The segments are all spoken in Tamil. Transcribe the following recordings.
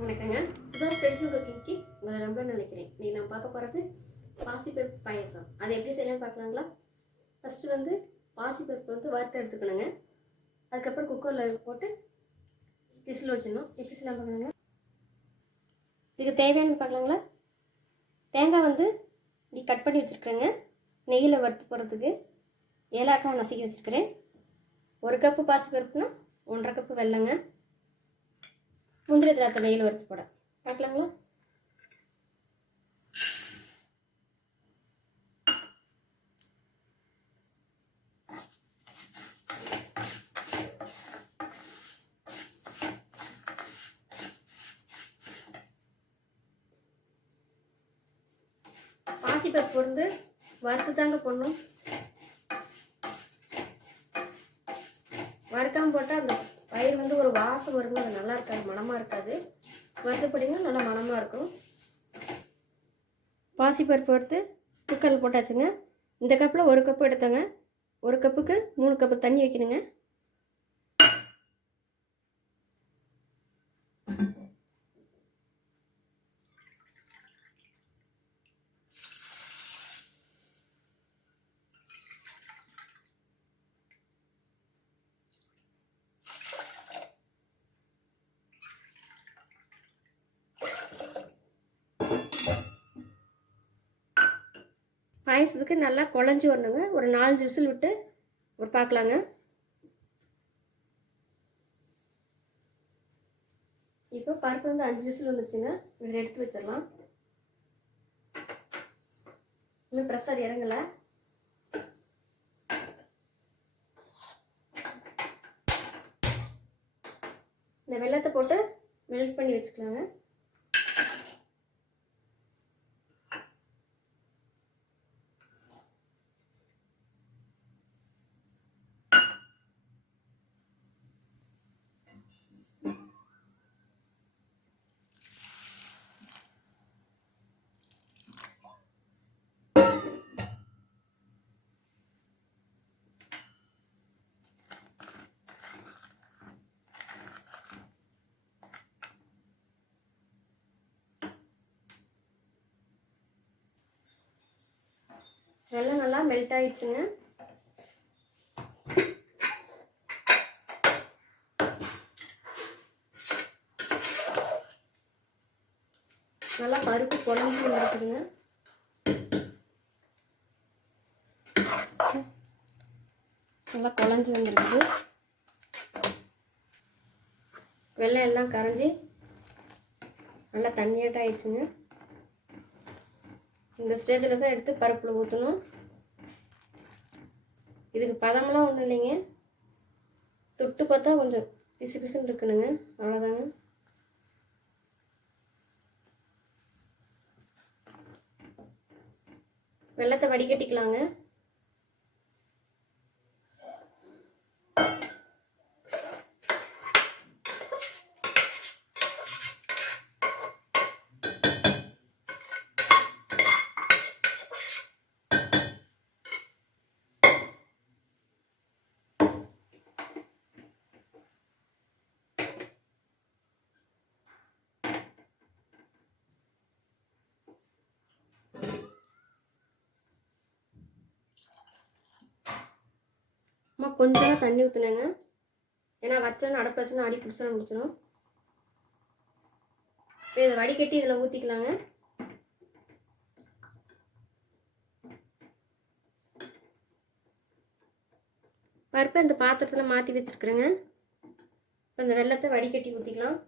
வணக்கங்க. சுதாஸ் ட்ரெடிஷ்னல் குக்கிங்க்கு உங்களை ரொம்ப நினைக்கிறேன். இன்னைக்கு நான் பார்க்க போகிறது பாசிப்பருப்பு பாயசம். அதை எப்படி செய்யலாம்னு பார்க்கலாங்களா? ஃபஸ்ட்டு வந்து பாசிப்பருப்பு வந்து வறுத்து எடுத்துக்கணுங்க. அதுக்கப்புறம் குக்கரில் போட்டு விசில் வைக்கணும். எப்படி செய்யலாம் பார்க்கலாங்களா? இதுக்கு தேவையானது பார்க்கலாங்களா? தேங்காய் வந்து இப்படி கட் பண்ணி வச்சுருக்கிறேங்க. நெய்யில் வறுத்து போடுறதுக்கு ஏலக்காய் நசுக்கி வச்சுருக்கிறேன். 1 கப்பு பாசிப்பருப்புனா 1.5 கப்பு வெல்லங்க. முந்திரி திராட்சை நெய்யில் வறுத்து போட பார்க்கலாங்களா? பாசிப்பருப்பு வந்து வறுத்து தாங்க போடணும். வறுக்காமல் போட்டால் அந்த பயிர் வந்து ஒரு வாசம் வருங்க. அது நல்லா இருக்காது, மணமாக இருக்காது. வறுத்து போட்டிங்கன்னா நல்லா மணமாக இருக்கும். பாசிப்பருப்பு வறுத்து குக்கரில் போட்டாச்சுங்க. இந்த கப்பில் 1 கப்பு எடுத்தங்க. 1 கப்புக்கு 3 கப்பு தண்ணி வைக்கணுங்க. பாயசத்துக்கு நல்லா குழஞ்சி வரணுங்க. ஒரு 4 விசில் விட்டு பார்க்கலாங்க. இப்போ பருப்பு வந்து 5 விசில் வந்துருச்சுங்க. இதில் எடுத்து வச்சிடலாம். இன்னும் ப்ரெஷர் இறங்கலை. இந்த வெல்லத்தை போட்டு மெல்ட் பண்ணி வச்சுக்கலாங்க. வெல்லம் நல்லா மெல்ட் ஆயிடுச்சுங்க. நல்லா பருப்பு குழஞ்சி இருக்குதுங்க. நல்லா குழஞ்சி வந்துருக்குது. வெல்லம் எல்லாம் கரைஞ்சி நல்லா தண்ணியாட்டம் ஆயிடுச்சுங்க. இந்த ஸ்டேஜில் தான் எடுத்து பருப்பில் ஊற்றணும். இதுக்கு பதமெல்லாம் ஒன்றும் இல்லைங்க. தொட்டு பார்த்தா கொஞ்சம் பிசு பிசுன்னு இருக்கணுங்க. அவ்வளோதாங்க. வெல்லத்தை வடிகட்டிக்கலாங்க. கொஞ்சமாக தண்ணி ஊற்றுனேங்க. ஏன்னா வச்சோன்னு அடப்பு வச்சோன்னா அடி பிடிச்சோன்னு முடிச்சிடும். இப்போ இதை வடிகட்டி இதில் ஊற்றிக்கலாங்க. பருப்பை இந்த பாத்திரத்தில் மாற்றி வச்சுருக்குறேங்க. இப்போ இந்த வெல்லத்தை வடிகட்டி ஊற்றிக்கலாம்.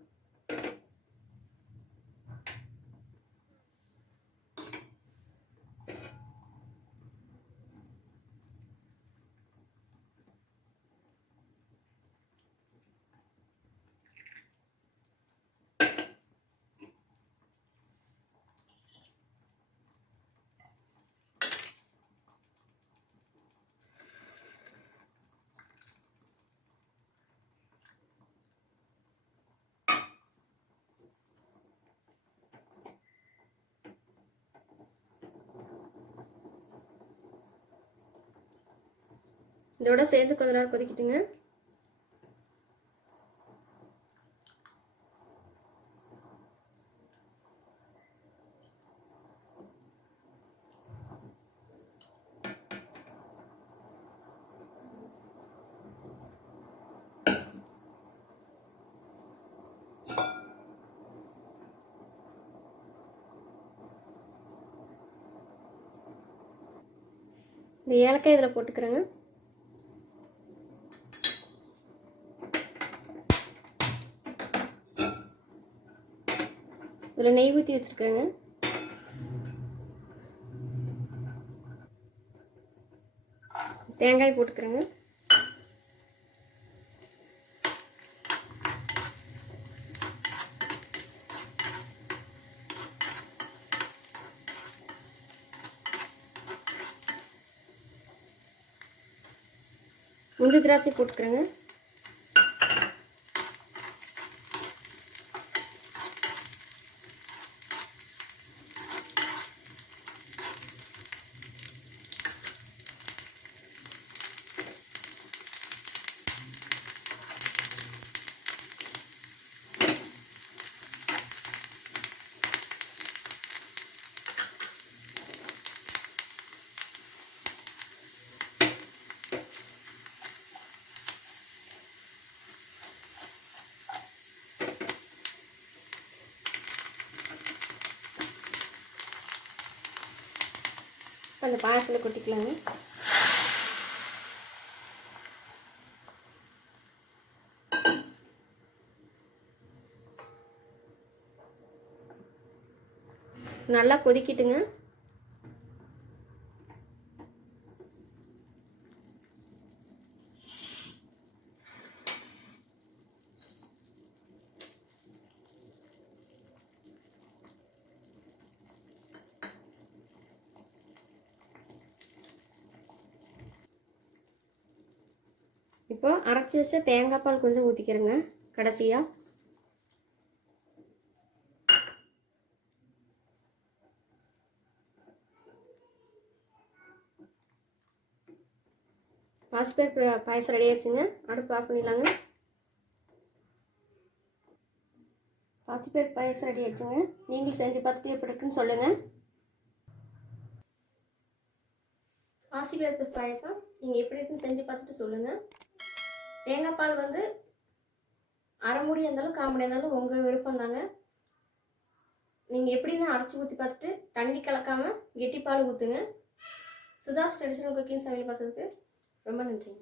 இதோட சேர்ந்து கொஞ்ச நேரம் கொதிக்கிட்டுங்க. இந்த ஏலக்காய் இதில் போட்டுக்கிறேங்க. இதில் நெய் ஊற்றி வச்சுருக்கேங்க. தேங்காய் போட்டுக்கிறேங்க. முந்திரி திராட்சை போட்டுக்கிறேங்க. அந்த பாயசத்தில் கொட்டிக்கலாங்க. நல்லா கொதிக்கிட்டுங்க. இப்போ அரைச்சி வச்ச தேங்காய் பால் கொஞ்சம் ஊற்றிக்கிறேங்க கடைசியாக. பாசிப்பருப்பு பாயசம் ரெடி ஆயிடுச்சுங்க. அடுப்பு ஆஃப் பண்ணிடலாங்க. பாசிப்பருப்பு பாயசம் ரெடி ஆயிடுச்சுங்க. நீங்களும் செஞ்சு பார்த்துட்டு எப்படி இருக்குன்னு சொல்லுங்கள். பாசிப்பருப்பு பாயசம் நீங்கள் எப்படி இருக்குன்னு செஞ்சு பார்த்துட்டு சொல்லுங்கள். தேங்காய் பால் வந்து அரை மூடி இருந்தாலும் காமடி இருந்தாலும் உங்கள் விருப்பம் தாங்க. நீங்கள் எப்படின்னு அரைச்சி ஊற்றி பார்த்துட்டு தண்ணி கலக்காமல் கெட்டி பால் ஊற்றுங்க. சுதாஸ் ட்ரெடிஷ்னல் குக்கிங் சமையல் பார்த்ததுக்கு ரொம்ப நன்றிங்க.